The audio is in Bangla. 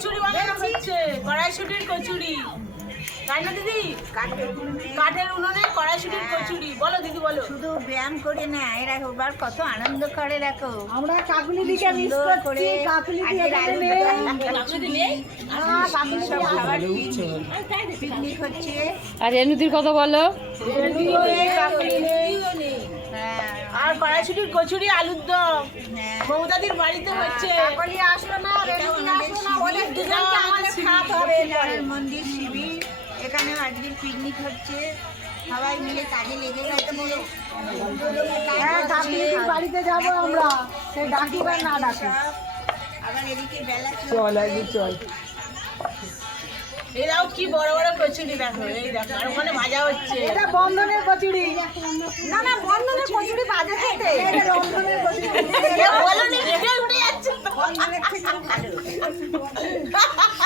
কচুরি বানানো হচ্ছে কড়াইশুটির কচুরি। তাই না দিদি কাঠের উনুনে কড়াইশুটির কচুরি। বলো দিদি বলো। শুধু ব্যায়াম করে না এরা কত আনন্দ করে দেখো। আমরা কাকুলি দিকে মিস করছি কাকুলি হ্যাঁ, পিকনিক হচ্ছে। আর রেনুদির কথা বলো। হ্যাঁ। আর কড়াইশুটির কচুরি আলুর দম। হ্যাঁ। মমতাদির বাড়িতে হচ্ছে। খাওয়াতে মন্দির শিবির এখানে আজকের পিকনিক হচ্ছে। সবাই মিলে কাজে লেগে গেছে। হ্যাঁ বাড়িতে যাব আমরা। সে ডাকি বা না ডাকি? আবার এদিকে বেলা চল। একদিন চল। এই কি বড় বড় কচুরি দেখো এই দেখো আর ওখানে ভাজা হচ্ছে। এটা বন্ধনের কচুরি। না না বন্ধনের কচুরি বাজে খেতে। এটা বন্ধনের কচুরি বলো নি ভিডিও উঠে যাচ্ছে। বন্ধনের থেকে ভালো